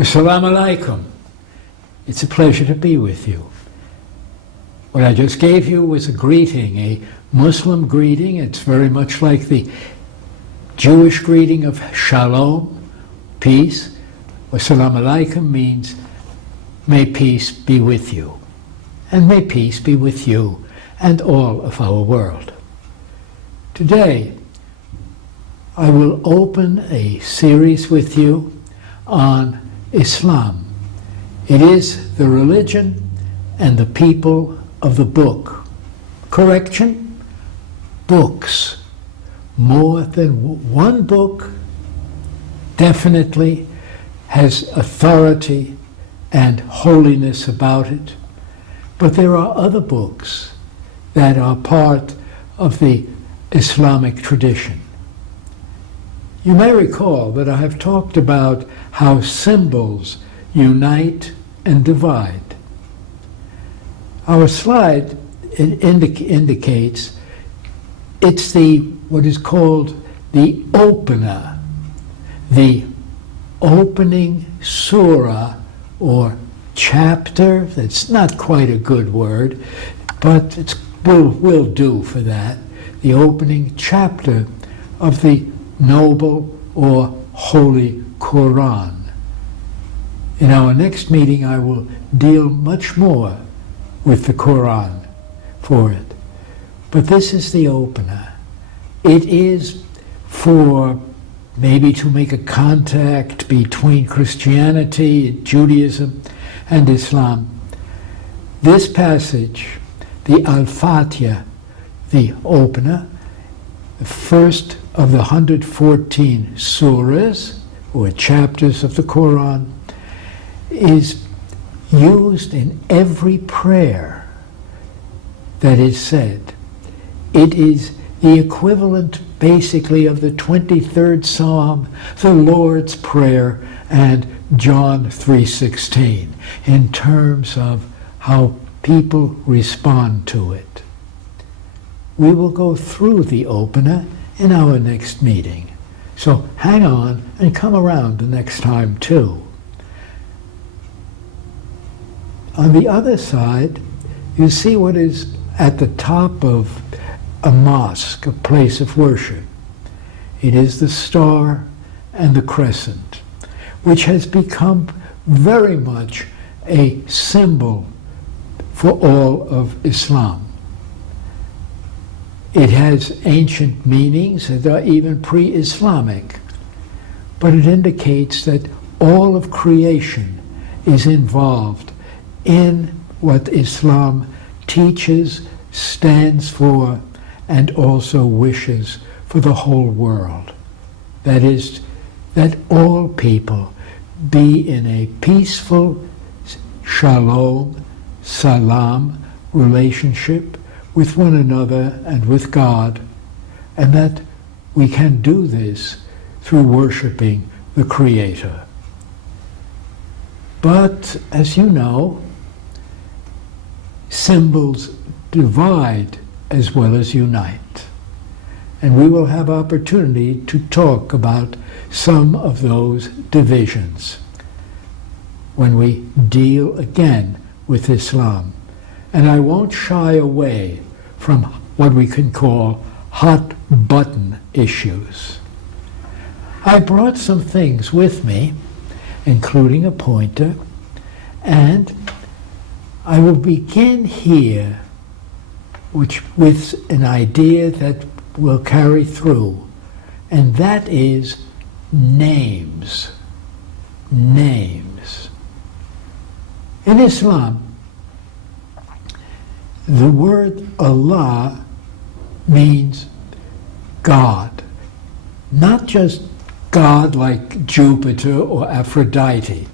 Assalamu alaikum. It's a pleasure to be with you. What I just gave you was a greeting, a Muslim greeting. It's very much like the Jewish greeting of shalom, peace. Assalamu alaikum means may peace be with you. And may peace be with you and all of our world. Today, I will open a series with you on Islam. It is the religion and the people of the book. Correction, books. More than one book definitely has authority and holiness about it. But there are other books that are part of the Islamic tradition. You may recall that I have talked about how symbols unite and divide. Our slide indicates it's what is called the opener, the opening surah or chapter. That's not quite a good word, but it will do for that. The opening chapter of the noble or holy Qur'an. In our next meeting, I will deal much more with the Qur'an for it. But this is the opener. It is for maybe to make a contact between Christianity, Judaism, and Islam. This passage, the Al-Fatiha, the opener, the first of the 114 surahs, or chapters of the Qur'an, is used in every prayer that is said. It is the equivalent, basically, of the 23rd Psalm, the Lord's Prayer, and John 3:16, in terms of how people respond to it. We will go through the opener in our next meeting. So hang on and come around the next time too. On the other side, you see what is at the top of a mosque, a place of worship. It is the star and the crescent, which has become very much a symbol for all of Islam. It has ancient meanings that are even pre-Islamic, but it indicates that all of creation is involved in what Islam teaches, stands for, and also wishes for the whole world. That is, that all people be in a peaceful shalom, salam relationship with one another and with God, and that we can do this through worshiping the Creator. But, as you know, symbols divide as well as unite. And we will have opportunity to talk about some of those divisions when we deal again with Islam. And I won't shy away from what we can call hot button issues. I brought some things with me, including a pointer, and I will begin here with an idea that will carry through, and that is names. Names. In Islam, the word Allah means God. Not just God like Jupiter or Aphrodite,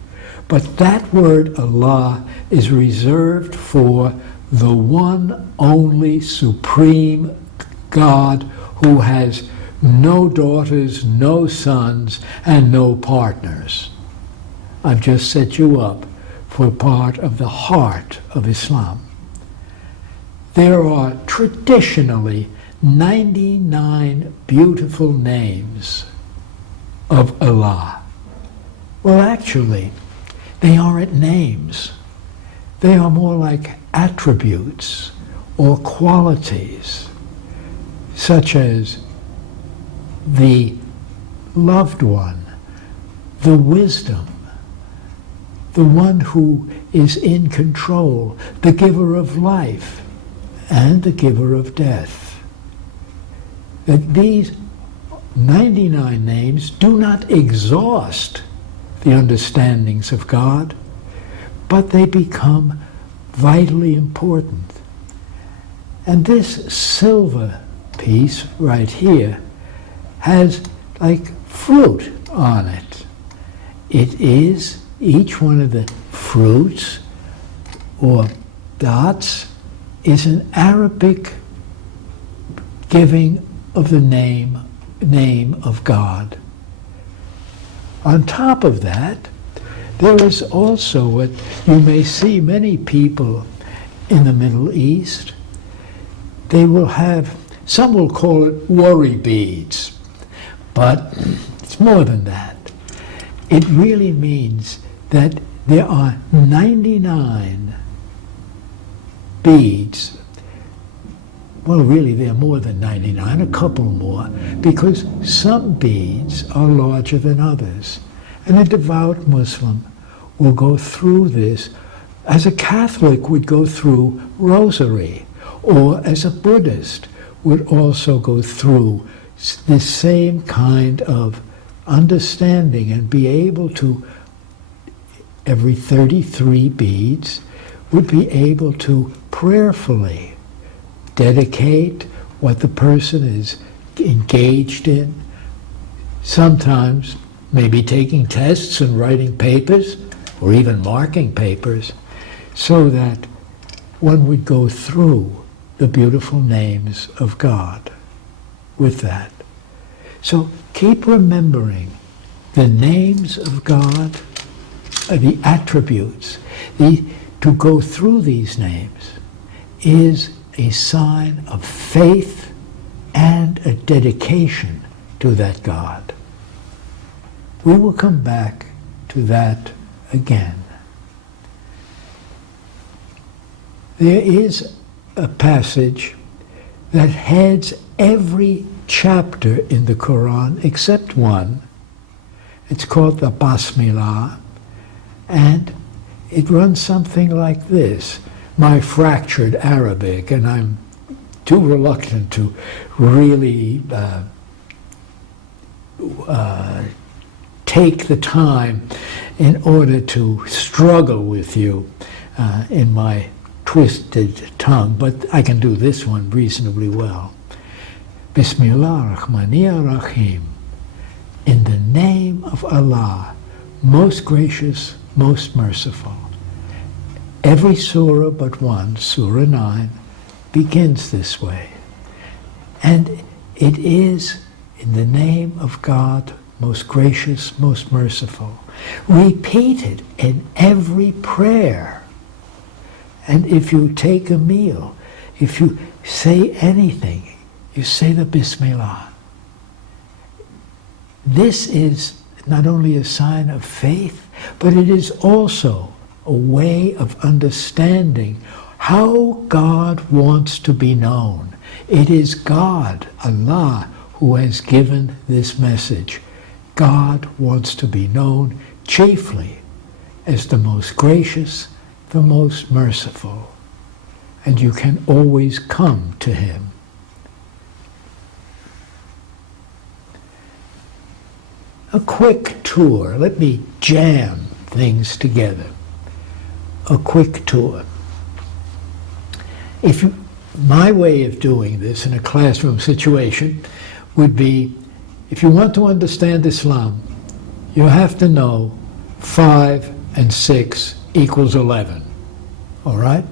but that word Allah is reserved for the one only supreme God who has no daughters, no sons, and no partners. I've just set you up for part of the heart of Islam. There are traditionally 99 beautiful names of Allah. Well, actually, They aren't names. They are more like attributes or qualities, such as the loved one, the wisdom, the one who is in control, the giver of life, and the giver of death. That these 99 names do not exhaust the understandings of God, but they become vitally important. And this silver piece right here has like fruit on it. It is each one of the fruits or dots is an Arabic giving of the name of God. On top of that, there is also what you may see many people in the Middle East. They will have, some will call it worry beads, but it's more than that. It really means that there are 99 beads. Well, really, there are more than 99, a couple more, because some beads are larger than others. And a devout Muslim will go through this as a Catholic would go through rosary, or as a Buddhist would also go through this same kind of understanding and be able to, every 33 beads, would be able to prayerfully dedicate what the person is engaged in. Sometimes maybe taking tests and writing papers, or even marking papers, so that one would go through the beautiful names of God with that. So keep remembering the names of God, the attributes. To go through these names is a sign of faith and a dedication to that God. We will come back to that again. There is a passage that heads every chapter in the Qur'an except one. It's called the Basmillah, and it runs something like this. My fractured Arabic, and I'm too reluctant to really take the time in order to struggle with you in my twisted tongue, but I can do this one reasonably well. Bismillah ar-Rahmanir Rahim. In the name of Allah, most gracious, most merciful. Every surah but one, Surah 9, begins this way. And it is in the name of God, most gracious, most merciful. Repeated in every prayer. And if you take a meal, if you say anything, you say the Bismillah. This is not only a sign of faith, but it is also a way of understanding how God wants to be known. It is God, Allah, who has given this message. God wants to be known chiefly as the most gracious, the most merciful, and you can always come to Him. A quick tour. Let me jam things together. A quick tour. My way of doing this in a classroom situation would be, if you want to understand Islam, you have to know 5 and 6 equals 11. All right?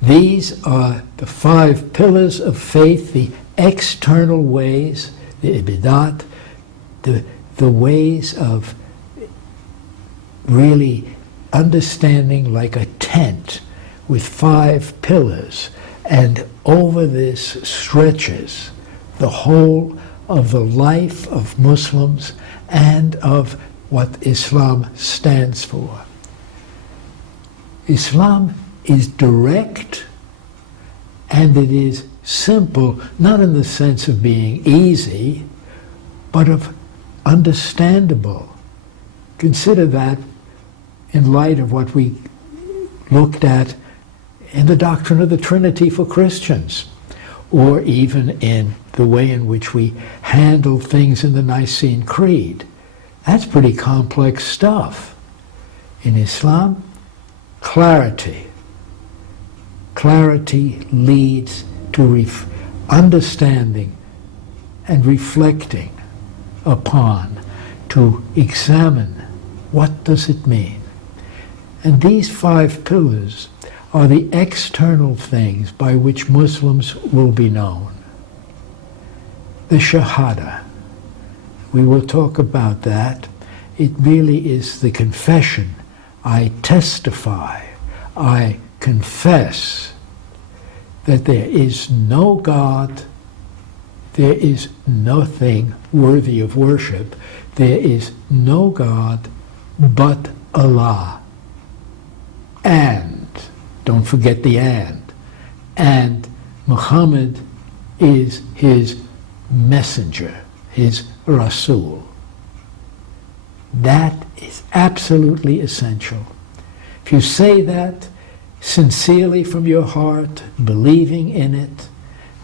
These are the 5 pillars of faith, the external ways, the ibadat, the ways of really understanding like a tent with 5 pillars, and over this stretches the whole of the life of Muslims and of what Islam stands for. Islam is direct and it is simple, not in the sense of being easy, but of understandable. Consider that in light of what we looked at in the doctrine of the Trinity for Christians, or even in the way in which we handle things in the Nicene Creed. That's pretty complex stuff. In Islam, clarity. Clarity leads to understanding and reflecting upon, to examine what does it mean. And these 5 pillars are the external things by which Muslims will be known. The Shahada, we will talk about that. It really is the confession. I testify, I confess that there is no God, there is nothing worthy of worship, there is no God but Allah. And, don't forget the and Muhammad is his messenger, his Rasul. That is absolutely essential. If you say that sincerely from your heart, believing in it,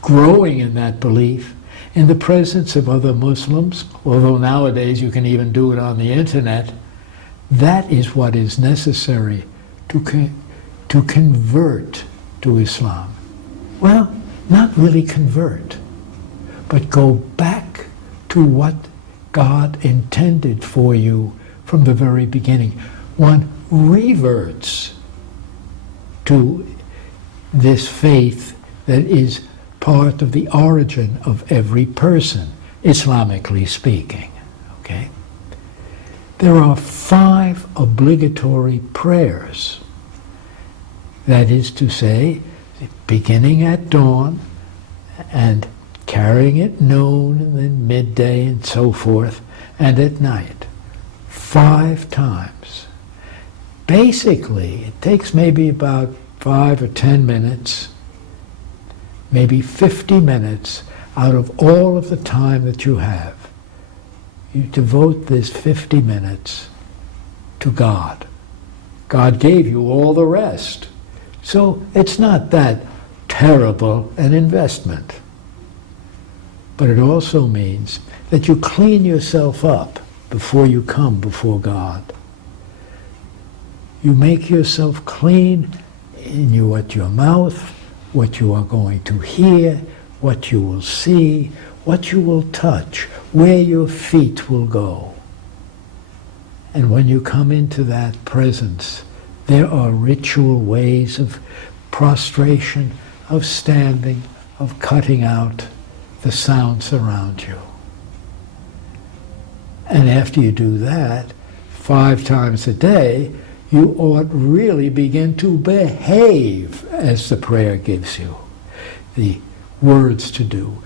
growing in that belief, in the presence of other Muslims, although nowadays you can even do it on the internet, that is what is necessary to convert to Islam. Well, not really convert, but go back to what God intended for you from the very beginning. One reverts to this faith that is part of the origin of every person, Islamically speaking. Okay? There are 5 obligatory prayers. That is to say, beginning at dawn and carrying at noon and then midday and so forth, and at night. 5 times. Basically, it takes maybe about 5 or 10 minutes, maybe 50 minutes out of all of the time that you have. You devote this 50 minutes to God. God gave you all the rest. So it's not that terrible an investment. But it also means that you clean yourself up before you come before God. You make yourself clean in what your mouth, what you are going to hear, what you will see, what you will touch, where your feet will go. And when you come into that presence, there are ritual ways of prostration, of standing, of cutting out the sounds around you. And after you do that, 5 times a day, you ought really begin to behave as the prayer gives you the words to do.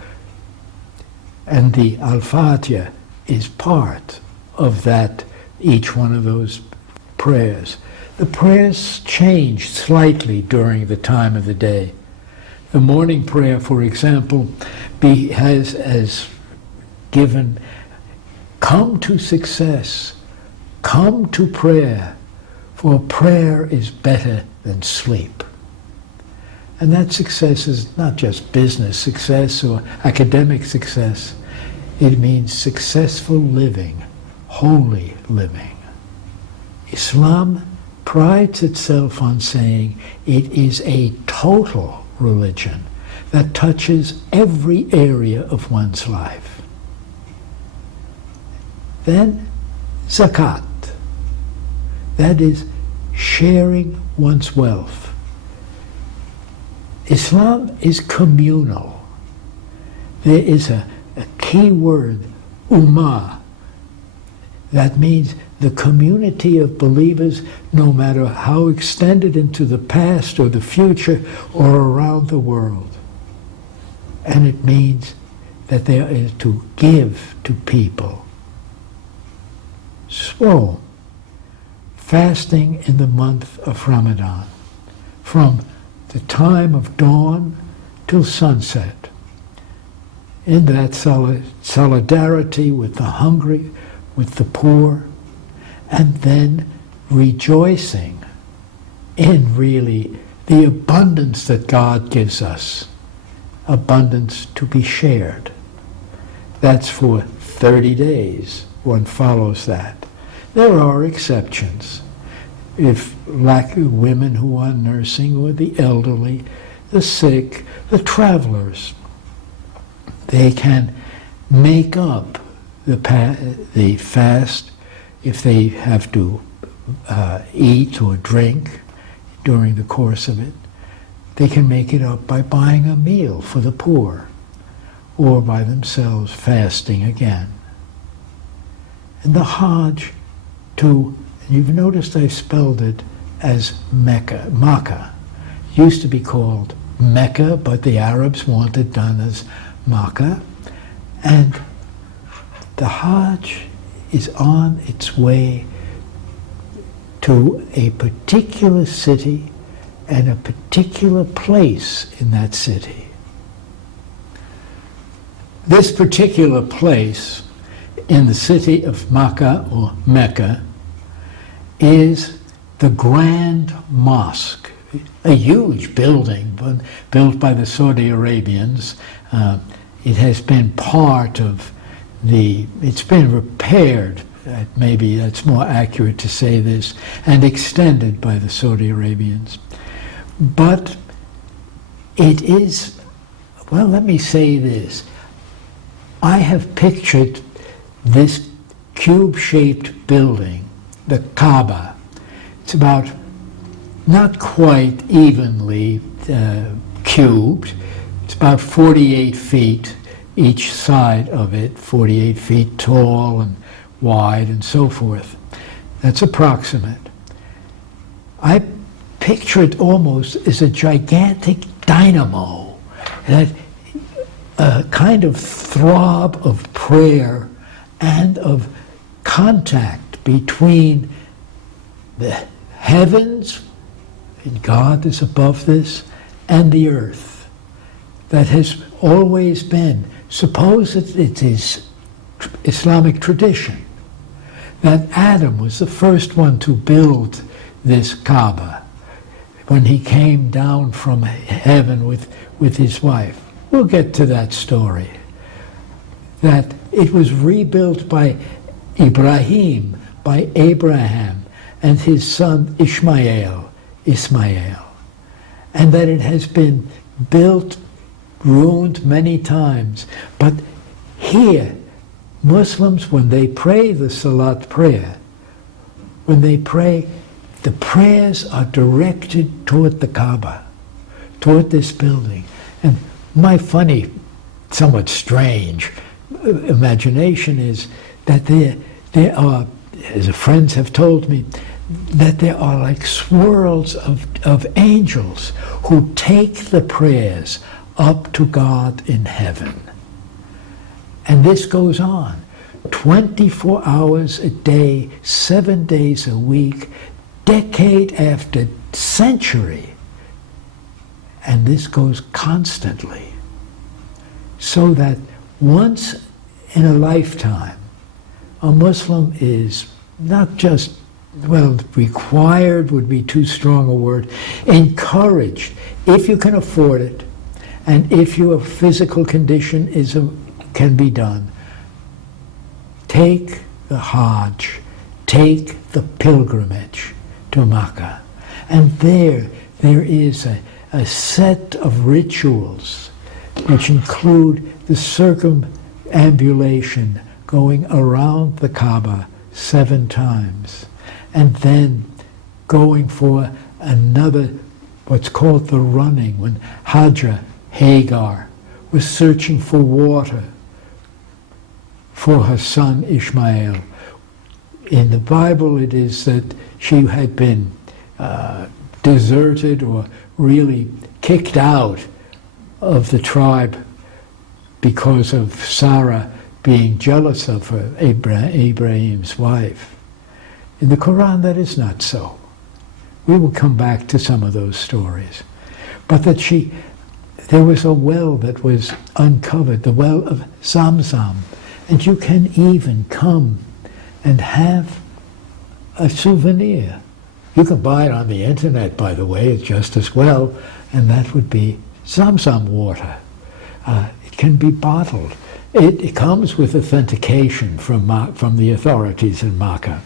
And the Al-Fatiha is part of that, each one of those prayers. The prayers change slightly during the time of the day. The morning prayer, for example, has as given, come to success, come to prayer, for prayer is better than sleep. And that success is not just business success or academic success. It means successful living, holy living. Islam prides itself on saying it is a total religion that touches every area of one's life. Then, zakat. That is sharing one's wealth. Islam is communal. There is a key word, ummah. That means the community of believers, no matter how extended into the past or the future or around the world. And it means that there is to give to people So, fasting in the month of Ramadan, from the time of dawn till sunset, in that solidarity with the hungry, with the poor, and then rejoicing in really the abundance that God gives us, abundance to be shared. That's for 30 days. One follows that. There are exceptions. If women who are nursing, or the elderly, the sick, the travelers, they can make up the fast if they have to eat or drink during the course of it. They can make it up by buying a meal for the poor, or by themselves fasting again. And the Hajj, you've noticed I spelled it as Makkah. It used to be called Mecca, but the Arabs want it done as Makkah. And the Hajj is on its way to a particular city and a particular place in that city. This particular place in the city of Makkah, or Mecca, is the Grand Mosque, a huge building built by the Saudi Arabians. It has been part of it's been repaired, maybe that's more accurate to say this, and extended by the Saudi Arabians. But it is, well, let me say this. I have pictured this cube-shaped building, the Kaaba. It's about not quite evenly cubed. It's about 48 feet each side of it, 48 feet tall and wide and so forth. That's approximate. I picture it almost as a gigantic dynamo, that a kind of throb of prayer and of contact between the heavens, and God is above this, and the earth, that has always been. Suppose it is Islamic tradition that Adam was the first one to build this Kaaba when he came down from heaven with his wife. We'll get to that story. That it was rebuilt by Ibrahim, by Abraham, and his son Ismail, and that it has been built, ruined many times. But here, Muslims, when they pray the Salat prayer, when they pray, the prayers are directed toward the Kaaba, toward this building. And my funny, somewhat strange imagination is that there are, as friends have told me, that there are like swirls of angels who take the prayers up to God in heaven. And this goes on 24 hours a day, 7 days a week, decade after century. And this goes constantly. So that once in a lifetime, a Muslim is not just, well, required would be too strong a word, encouraged, if you can afford it, and if your physical condition can be done, take the Hajj, take the pilgrimage to Makkah. And there is a set of rituals which include the circumambulation, going around the Kaaba 7 times, and then going for another, what's called the running, when Hagar was searching for water for her son Ishmael. In the Bible it is that she had been deserted or really kicked out of the tribe because of Sarah being jealous of her, Abraham's wife. In the Qur'an, that is not so. We will come back to some of those stories. But that there was a well that was uncovered, the well of Zamzam, and you can even come and have a souvenir. You can buy it on the internet, by the way, it's just as well, and that would be Zamzam water. It can be bottled. It comes with authentication from the authorities in Makkah.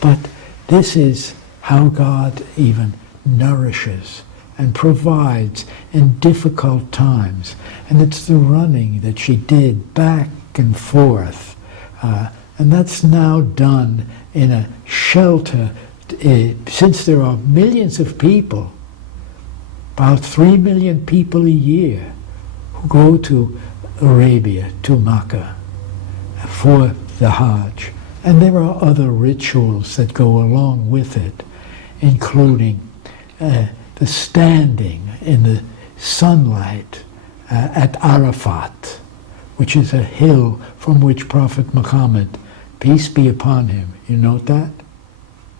But this is how God even nourishes and provides in difficult times. And it's the running that she did back and forth. And that's now done in a shelter. Since there are millions of people, about 3 million people a year, who go to Arabia, to Makkah, for the Hajj. And there are other rituals that go along with it, including the standing in the sunlight at Arafat, which is a hill from which Prophet Muhammad, peace be upon him, you note that?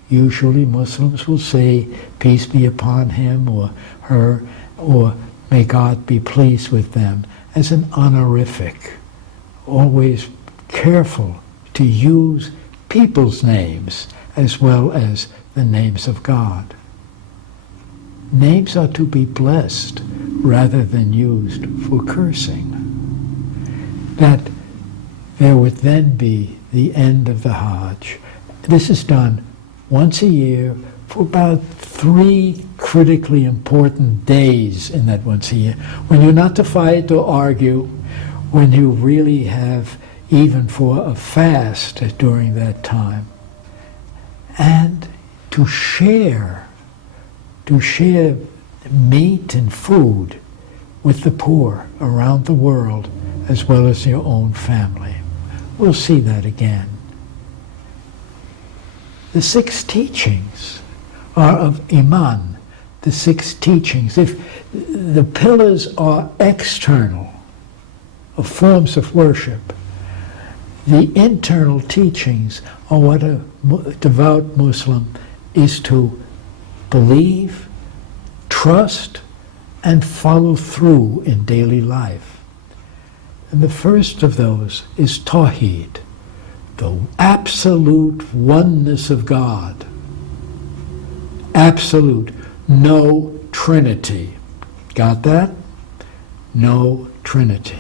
Usually Muslims will say, peace be upon him or her, or may God be pleased with them, as an honorific. Always careful to use people's names as well as the names of God. Names are to be blessed rather than used for cursing. That there would then be the end of the Hajj. This is done once a year for about 3 critically important days in that once a year. When you're not to fight or argue, when you really have even for a fast during that time. And to share meat and food with the poor around the world as well as your own family. We'll see that again. The 6 teachings are of Iman, the 6 teachings. If the pillars are external, of forms of worship, the internal teachings are what a devout Muslim is to believe, trust, and follow through in daily life. And the first of those is Tawheed, the absolute oneness of God. Absolute, no Trinity. Got that? No Trinity.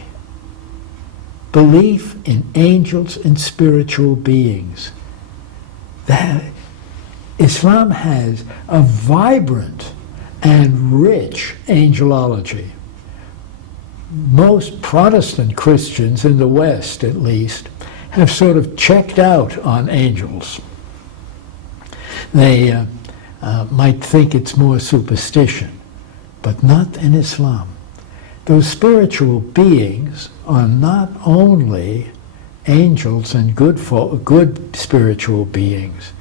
Belief in angels and spiritual beings. That Islam has a vibrant and rich angelology. Most Protestant Christians in the West, at least, have sort of checked out on angels. They might think it's more superstition, but not in Islam. Those spiritual beings are not only angels and good spiritual beings,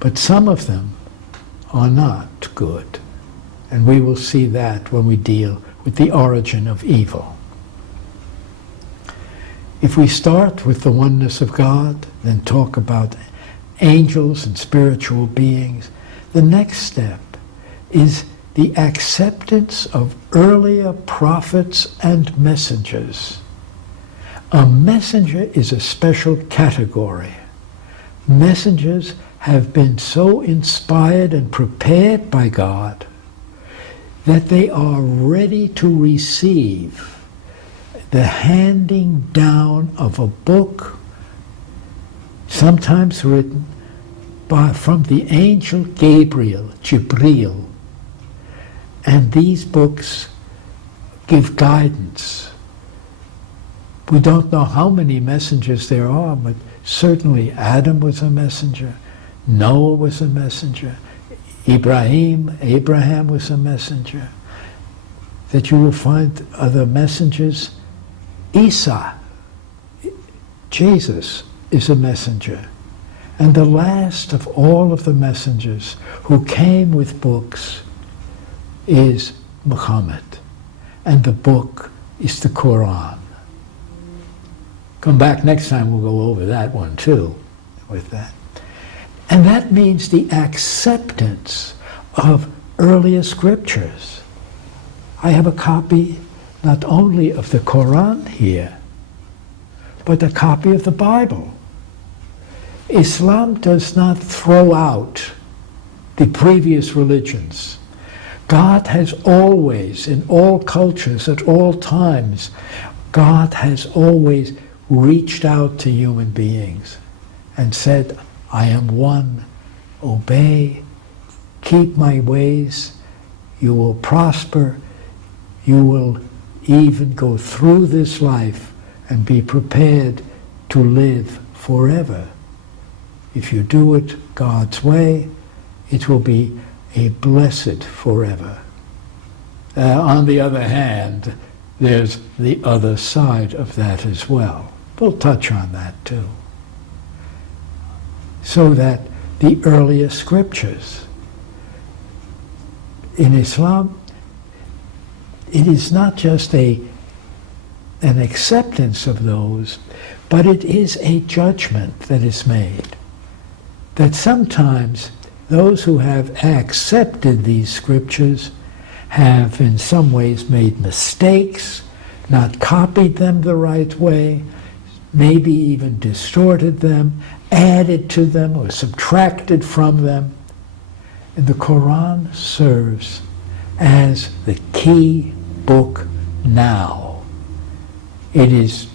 but some of them are not good. And we will see that when we deal with the origin of evil. If we start with the oneness of God, then talk about angels and spiritual beings, the next step is the acceptance of earlier prophets and messengers. A messenger is a special category. Messengers have been so inspired and prepared by God that they are ready to receive the handing down of a book, sometimes written from the angel Gabriel, Jibril. And these books give guidance. We don't know how many messengers there are, but certainly Adam was a messenger, Noah was a messenger, Abraham was a messenger. That you will find other messengers. Isa, Jesus, is a messenger. And the last of all of the messengers who came with books is Muhammad. And the book is the Qur'an. Come back next time, we'll go over that one too, with that. And that means the acceptance of earlier scriptures. I have a copy not only of the Qur'an here, but a copy of the Bible. Islam does not throw out the previous religions. God has always, in all cultures, at all times, God has always reached out to human beings and said, I am one, obey, keep my ways, you will prosper, you will even go through this life and be prepared to live forever. If you do it God's way, it will be a blessed forever. On the other hand, there's the other side of that as well. We'll touch on that too. So that the earlier scriptures in Islam, it is not just an acceptance of those, but it is a judgment that is made. That sometimes those who have accepted these scriptures have in some ways made mistakes, not copied them the right way, maybe even distorted them, added to them or subtracted from them. And the Quran serves as the key book now. It is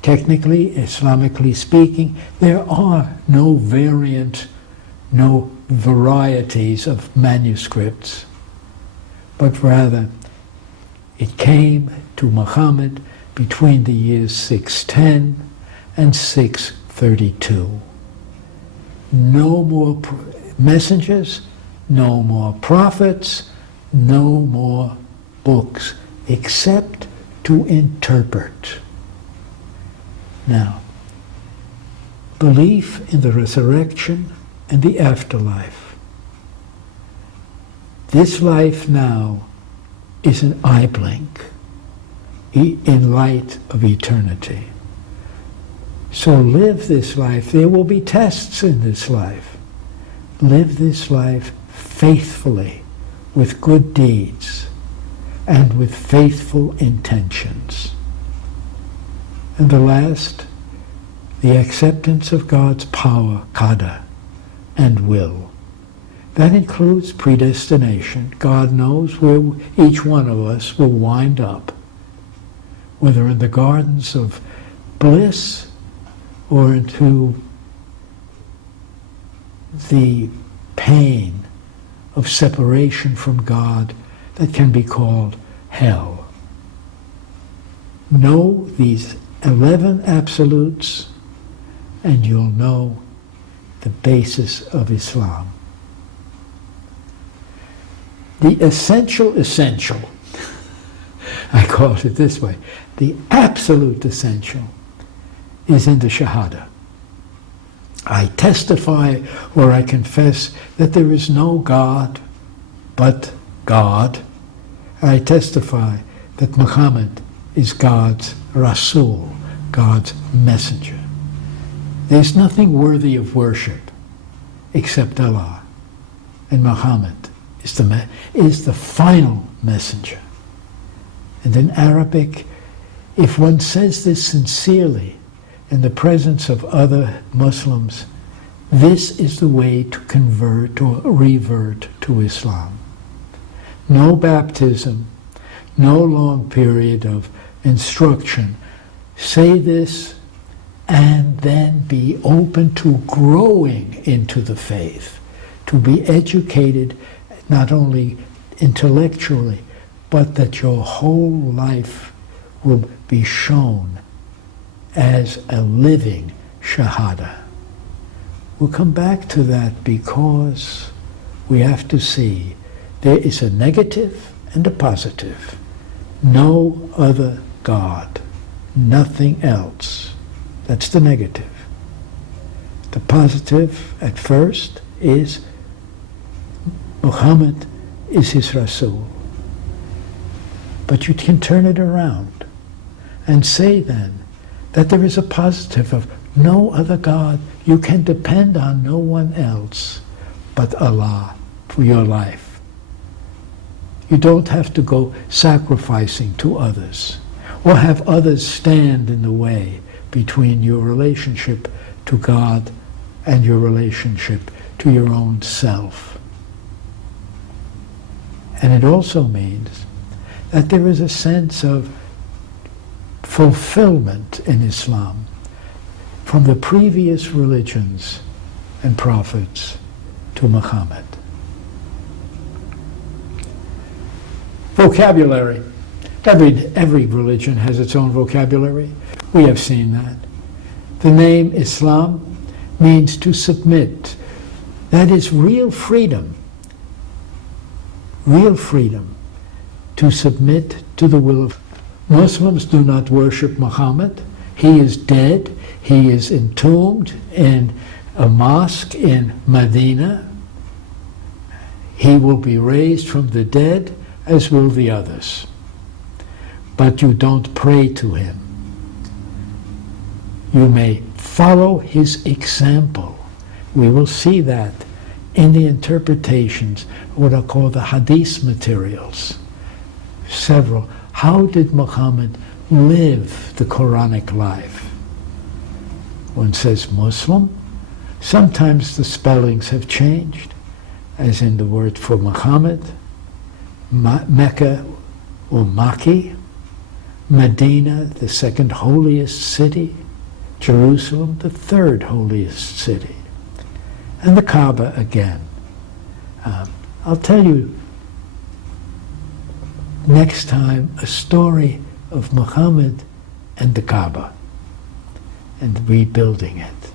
technically, Islamically speaking, there are no variant, no varieties of manuscripts, but rather it came to Muhammad between the years 610 and 632. No more messengers, no more prophets, no more books, except to interpret. Now, belief in the resurrection and the afterlife. This life now is an eye blink in light of eternity. So live this life. There will be tests in this life. Live this life faithfully, with good deeds, and with faithful intentions. And the last, the acceptance of God's power, qadar, and will. That includes predestination. God knows where each one of us will wind up, whether in the gardens of bliss or into the pain of separation from God that can be called hell. Know these 11 absolutes and you'll know the basis of Islam. The essential, I call it this way, the absolute essential is in the Shahada. I testify or I confess that there is no God but God. I testify that Muhammad is God's Rasul, God's messenger. There's nothing worthy of worship except Allah, and Muhammad is the final messenger. And in Arabic, if one says this sincerely in the presence of other Muslims, this is the way to convert or revert to Islam. No baptism, no long period of instruction. Say this and then be open to growing into the faith, to be educated not only intellectually, but that your whole life will be shown as a living Shahada. We'll come back to that because we have to see there is a negative and a positive. No other God, nothing else. That's the negative. The positive at first is Muhammad is his Rasul. But you can turn it around and say then that there is a positive of No other God. You can depend on no one else but Allah for your life. You don't have to go sacrificing to others or have others stand in the way between your relationship to God and your relationship to your own self. And it also means that there is a sense of fulfillment in Islam from the previous religions and prophets to Muhammad. Vocabulary. Every religion has its own vocabulary. We have seen that. The name Islam means to submit. That is real freedom. Real freedom to submit to the will of Muslims. Do not worship Muhammad. He is dead. He is entombed in a mosque in Medina. He will be raised from the dead, as will the others. But you don't pray to him. You may follow his example. We will see that in the interpretations, what are called the Hadith materials. Several. How did Muhammad live the Quranic life? One says Muslim. Sometimes the spellings have changed, as in the word for Muhammad, Mecca or Maki, Medina, the second holiest city, Jerusalem, the third holiest city, and the Kaaba again. I'll tell you next time a story of Muhammad and the Kaaba and rebuilding it.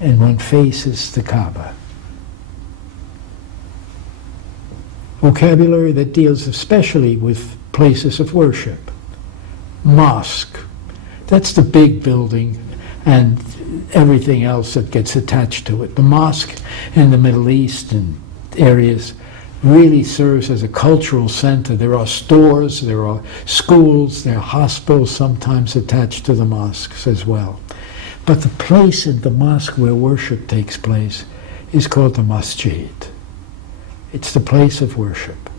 And one faces the Kaaba. Vocabulary that deals especially with places of worship. Mosque. That's the big building and everything else that gets attached to it. The mosque in the Middle East and areas really serves as a cultural center. There are stores, there are schools, there are hospitals sometimes attached to the mosques as well. But the place in the mosque where worship takes place is called the masjid. It's the place of worship.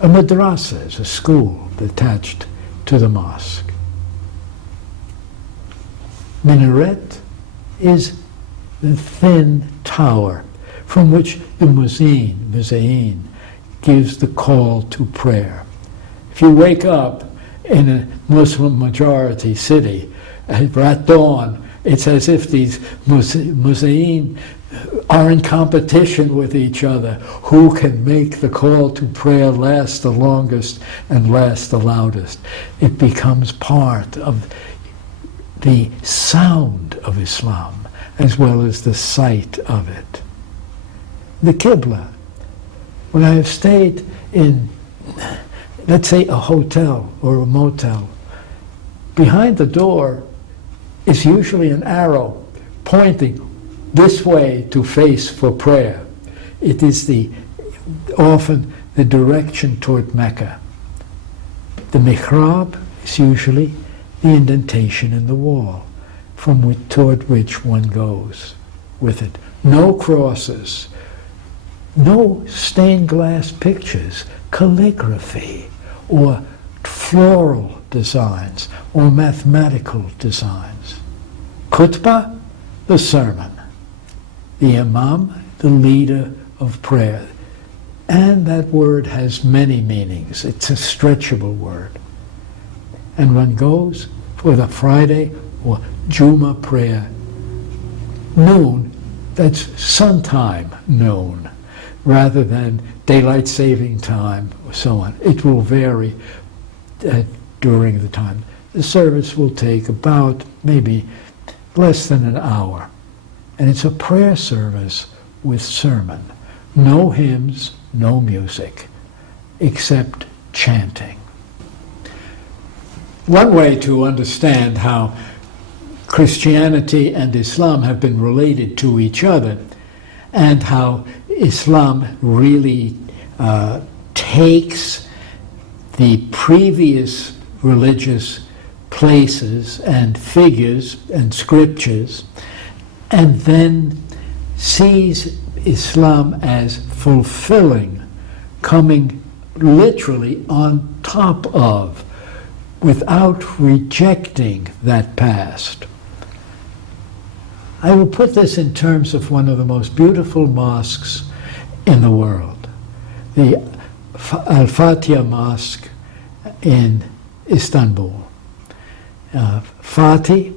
A madrasa is a school attached to the mosque. Minaret is the thin tower from which the muezzin gives the call to prayer. If you wake up in a Muslim majority city at dawn, it's as if these muezzin are in competition with each other. Who can make the call to prayer last the longest and last the loudest? It becomes part of the sound of Islam as well as the sight of it. The Qibla. When I have stayed in, let's say, a hotel or a motel, behind the door is usually an arrow pointing this way to face for prayer. It is often the direction toward Mecca. The mihrab is usually the indentation in the wall toward which one goes with it. No crosses, no stained glass pictures, calligraphy, or floral designs, or mathematical designs. Khutbah, the sermon. The imam, the leader of prayer. And that word has many meanings. It's a stretchable word. And one goes for the Friday or Juma prayer. Noon, that's sun time, noon, rather than daylight saving time or so on. It will vary during the time. The service will take about maybe less than an hour. And it's a prayer service with sermon. No hymns, no music, except chanting. One way to understand how Christianity and Islam have been related to each other and how Islam really takes the previous religious places and figures and scriptures, and then sees Islam as fulfilling, coming literally on top of, without rejecting that past. I will put this in terms of one of the most beautiful mosques in the world, the Al-Fatiha Mosque in Istanbul. Fatih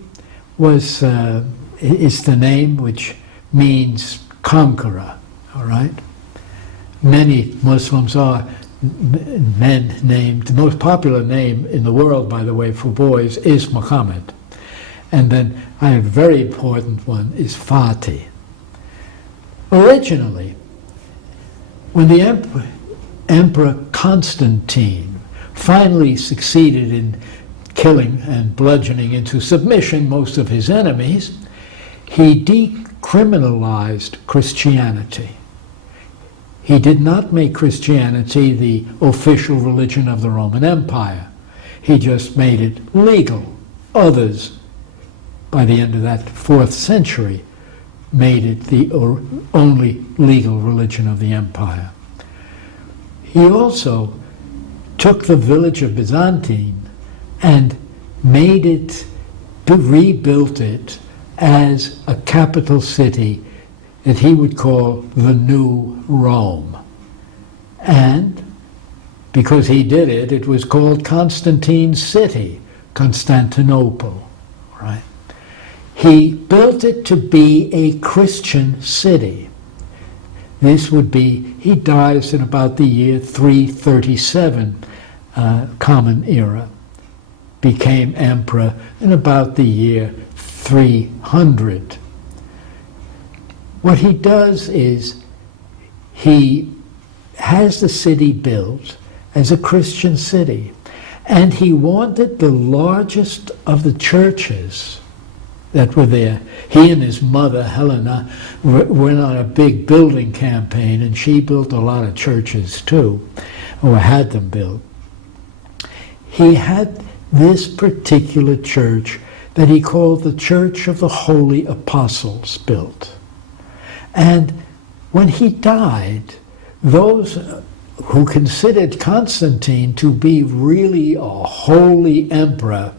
is the name which means conqueror, all right? Many Muslims are men named, the most popular name in the world, by the way, for boys is Muhammad. And then I have a very important one, is Fatih. Originally, when the Emperor Constantine finally succeeded in killing and bludgeoning into submission most of his enemies, he decriminalized Christianity. He did not make Christianity the official religion of the Roman Empire. He just made it legal. Others, by the end of that 4th century, made it the only legal religion of the empire. He also took the village of Byzantine and made it, rebuilt it as a capital city that he would call the New Rome. And because he did it, it was called Constantine's city, Constantinople, right? He built it to be a Christian city. This would be, he dies in about the year 337, Common Era, became emperor in about the year 300. What he does is he has the city built as a Christian city, and he wanted the largest of the churches that were there. He and his mother, Helena, went on a big building campaign, and she built a lot of churches too, or had them built. He had this particular church that he called the Church of the Holy Apostles built. And when he died, those who considered Constantine to be really a holy emperor,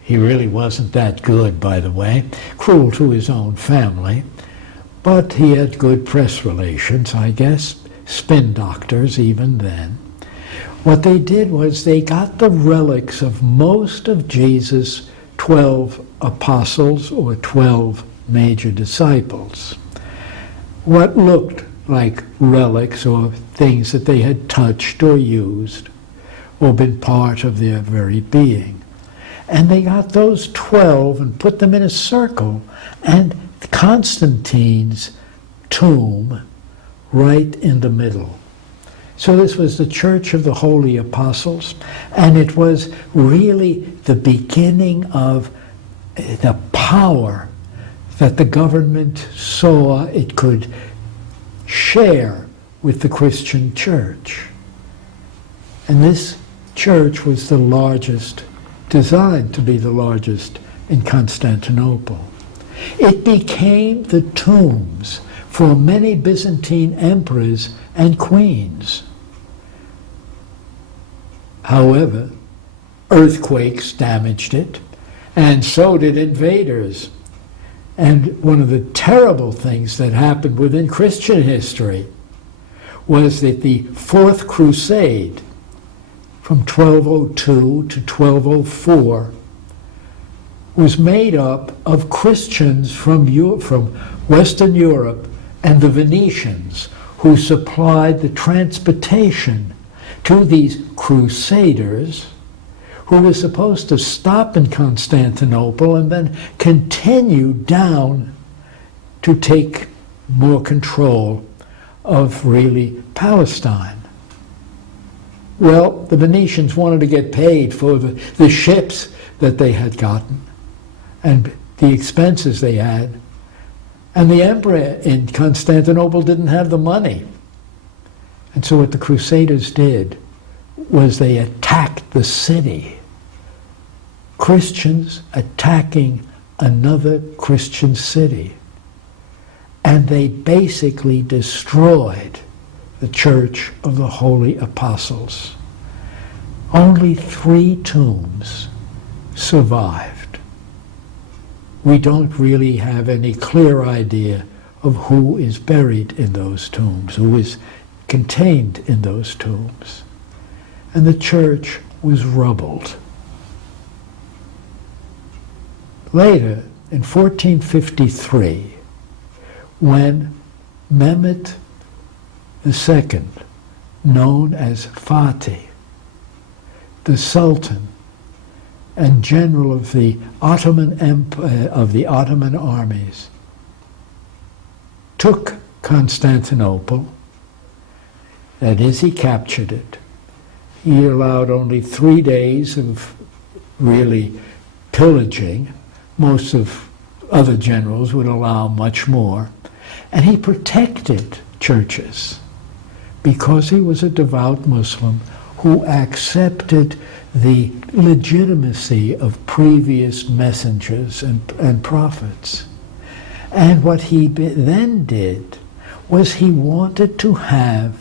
he really wasn't that good, by the way, cruel to his own family, but he had good press relations, I guess, spin doctors even then. What they did was they got the relics of most of Jesus' 12 apostles or 12 major disciples. What looked like relics or things that they had touched or used or been part of their very being. And they got those 12 and put them in a circle, and Constantine's tomb right in the middle. So this was the Church of the Holy Apostles, and it was really the beginning of the power that the government saw it could share with the Christian church. And this church was the largest, designed to be the largest in Constantinople. It became the tombs for many Byzantine emperors and queens. However, earthquakes damaged it, and so did invaders. And one of the terrible things that happened within Christian history was that the Fourth Crusade, from 1202 to 1204, was made up of Christians from Western Europe and the Venetians, who supplied the transportation to these crusaders, who were supposed to stop in Constantinople and then continue down to take more control of really Palestine. Well, the Venetians wanted to get paid for the ships that they had gotten and the expenses they had. And the emperor in Constantinople didn't have the money. And so what the Crusaders did was they attacked the city Christians attacking another Christian city. And they basically destroyed the Church of the Holy Apostles. Only 3 tombs survived. We don't really have any clear idea of who is buried in those tombs, who is contained in those tombs. And the church was rubbled. Later, in 1453, when Mehmet II, known as Fatih, the Sultan and general of the Ottoman Empire, of the Ottoman armies, took Constantinople, that is, he captured it. He allowed only 3 days of really pillaging. Most of other generals would allow much more. And he protected churches because he was a devout Muslim who accepted the legitimacy of previous messengers and prophets. And what he then did was he wanted to have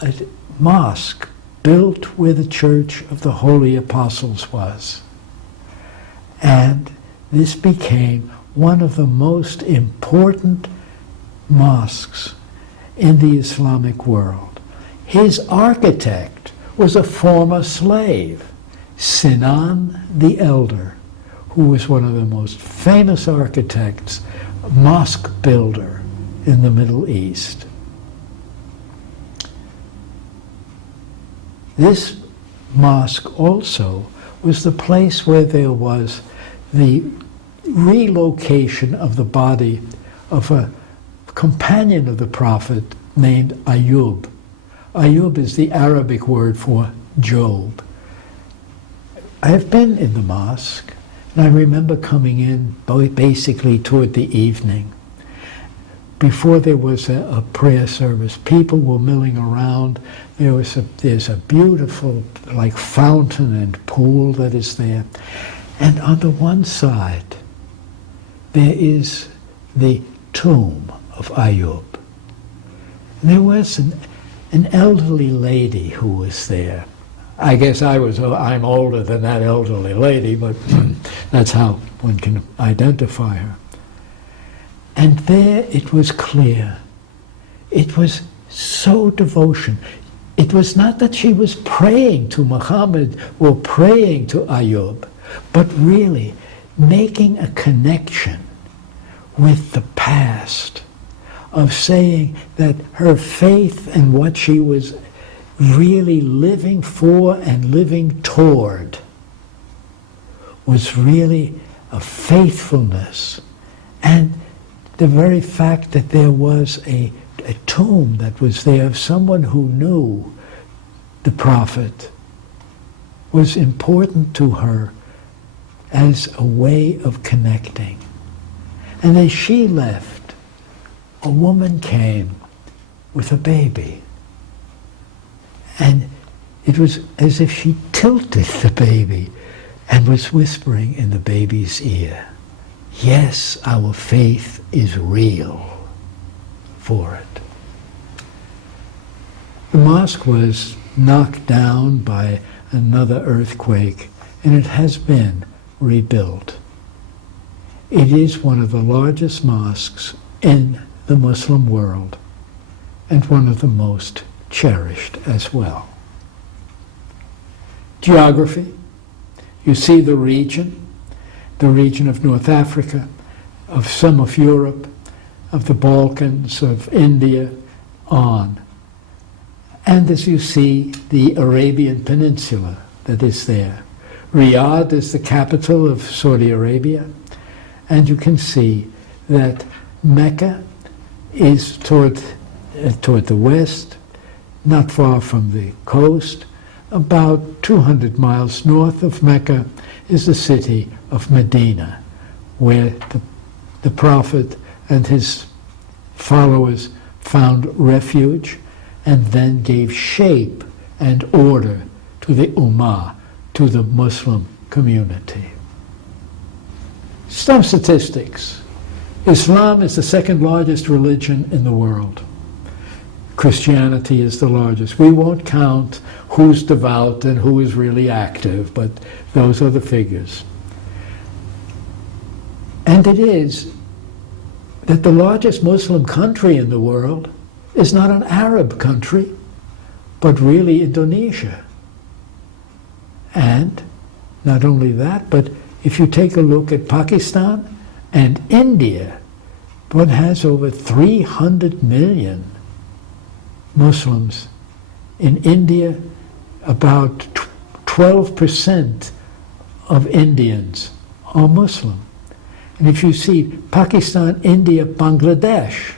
a mosque built where the Church of the Holy Apostles was. And this became one of the most important mosques in the Islamic world. His architect was a former slave, Sinan the Elder, who was one of the most famous architects, mosque builder in the Middle East. This mosque also was the place where there was the relocation of the body of a companion of the Prophet named Ayub. Ayub is the Arabic word for Job. I have been in the mosque, and I remember coming in basically toward the evening. Before there was a prayer service, people were milling around. There's a beautiful like fountain and pool that is there. And on the one side, there is the tomb of Ayub. And there was an elderly lady who was there. I guess I'm older than that elderly lady, but that's how one can identify her. And there it was clear. It was so devotion. It was not that she was praying to Muhammad or praying to Ayub, but really making a connection with the past, of saying that her faith and what she was really living for and living toward was really a faithfulness. And the very fact that there was a tomb that was there of someone who knew the Prophet was important to her as a way of connecting. And as she left, a woman came with a baby. And it was as if she tilted the baby and was whispering in the baby's ear, "Yes, our faith is real for it." The mosque was knocked down by another earthquake, and it has been rebuilt. It is one of the largest mosques in the Muslim world, and one of the most cherished as well. Geography. You see the region of North Africa, of some of Europe, of the Balkans, of India, on. And as you see, the Arabian Peninsula that is there. Riyadh is the capital of Saudi Arabia, and you can see that Mecca is toward the west, not far from the coast. About 200 miles north of Mecca is the city of Medina, where the Prophet and his followers found refuge and then gave shape and order to the Ummah, to the Muslim community. Some statistics. Islam is the second largest religion in the world. Christianity is the largest. We won't count who's devout and who is really active, but those are the figures. And it is that the largest Muslim country in the world is not an Arab country, but really Indonesia. And not only that, but if you take a look at Pakistan and India, one has over 300 million Muslims. In India, about 12% of Indians are Muslim. And if you see Pakistan, India, Bangladesh,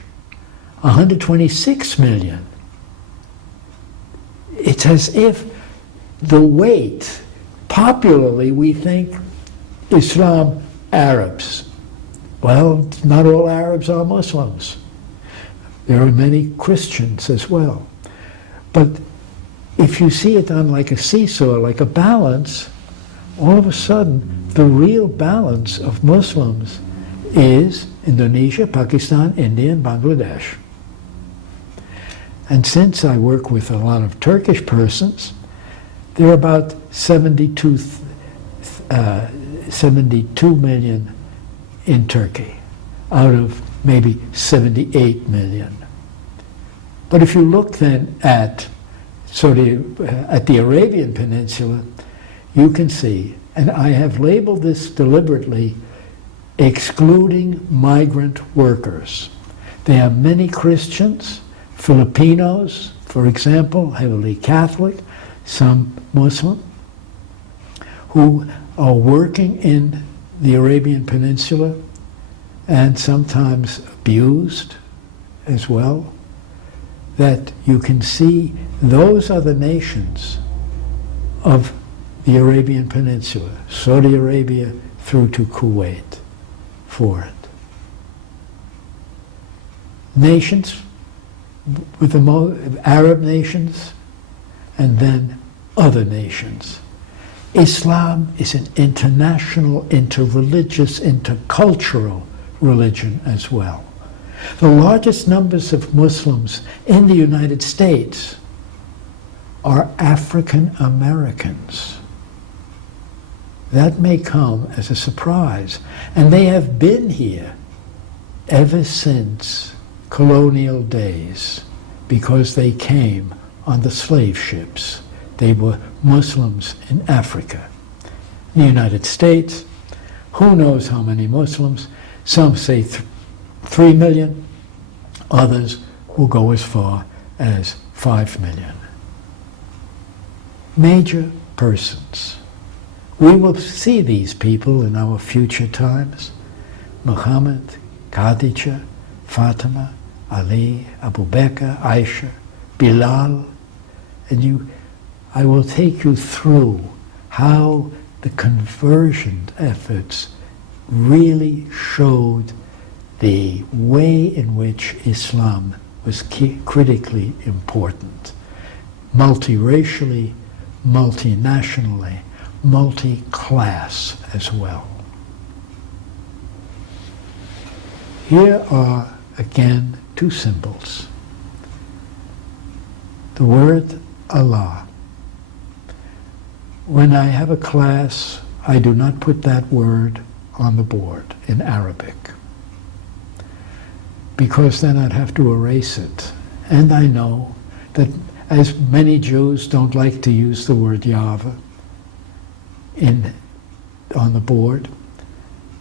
126 million. It's as if the weight, popularly we think Islam, Arabs. Well, not all Arabs are Muslims. There are many Christians as well. But if you see it on like a seesaw, like a balance, all of a sudden the real balance of Muslims is Indonesia, Pakistan, India, and Bangladesh. And since I work with a lot of Turkish persons, there are about 72 million in Turkey, out of maybe 78 million. But if you look then at at the Arabian Peninsula, you can see, and I have labeled this deliberately, excluding migrant workers. There are many Christians, Filipinos, for example, heavily Catholic, some Muslim, who are working in the Arabian Peninsula and sometimes abused as well, that you can see those are the nations of the Arabian Peninsula, Saudi Arabia through to Kuwait for it. Nations with the Arab nations and then other nations. Islam is an international, interreligious, intercultural religion as well. The largest numbers of Muslims in the United States are African Americans. That may come as a surprise. And they have been here ever since colonial days because they came on the slave ships. They were Muslims in Africa. In the United States, who knows how many Muslims? Some say 3 million. Others will go as far as 5 million. Major persons. We will see these people in our future times. Muhammad, Khadija, Fatima, Ali, Abu Bakr, Aisha, Bilal, and I will take you through how the conversion efforts really showed the way in which Islam was critically important, multiracially, multinationally, multi-class as well. Here are again two symbols. The word Allah. When I have a class, I do not put that word on the board in Arabic, because then I'd have to erase it. And I know that as many Jews don't like to use the word Yahweh on the board,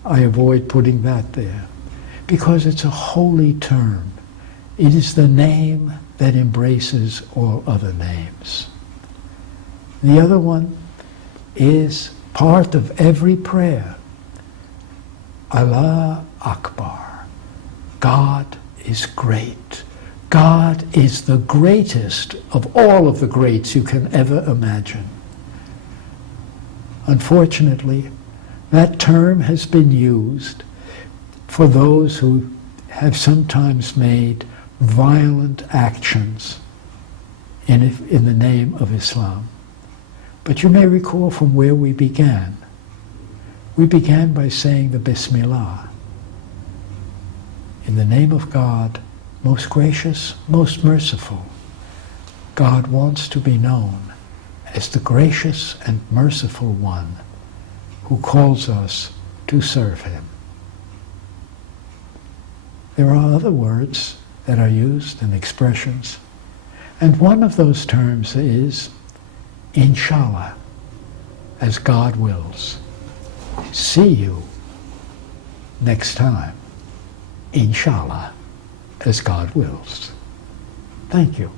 I avoid putting that there, because it's a holy term. It is the name that embraces all other names. The other one is part of every prayer. Allah Akbar. God is great. God is the greatest of all of the greats you can ever imagine. Unfortunately, that term has been used for those who have sometimes made violent actions in the name of Islam. But you may recall from where we began. We began by saying the Bismillah. In the name of God, most gracious, most merciful. God wants to be known as the gracious and merciful one who calls us to serve him. There are other words that are used and expressions, and one of those terms is inshallah, as God wills. See you next time, inshallah, as God wills. Thank you.